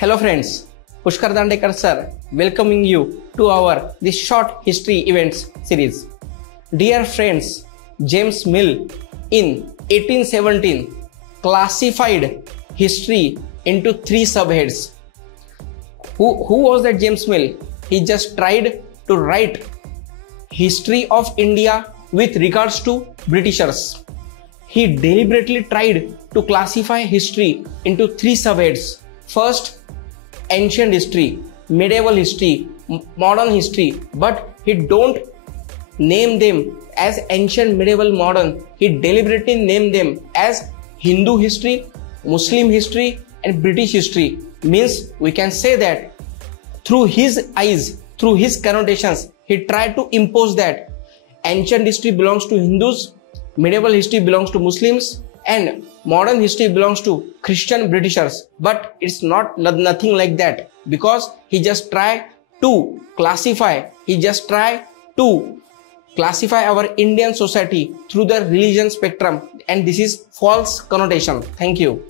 Hello friends, Pushkar Dandekar sir welcoming you to our this short history events series. Dear friends, James Mill in 1817 classified history into three subheads. Who was that James Mill? He just tried to write history of India with regards to Britishers. He deliberately tried to classify history into three subheads. First, ancient history, medieval history, modern history, but he don't name them as ancient, medieval, modern. He deliberately named them as Hindu history, Muslim history and British history. Means we can say that through his eyes, through his connotations, he tried to impose that ancient history belongs to Hindus, medieval history belongs to Muslims and modern history belongs to Christian Britishers. But it's nothing like that, because he just tried to classify our Indian society through the religion spectrum, and this is false connotation. Thank you.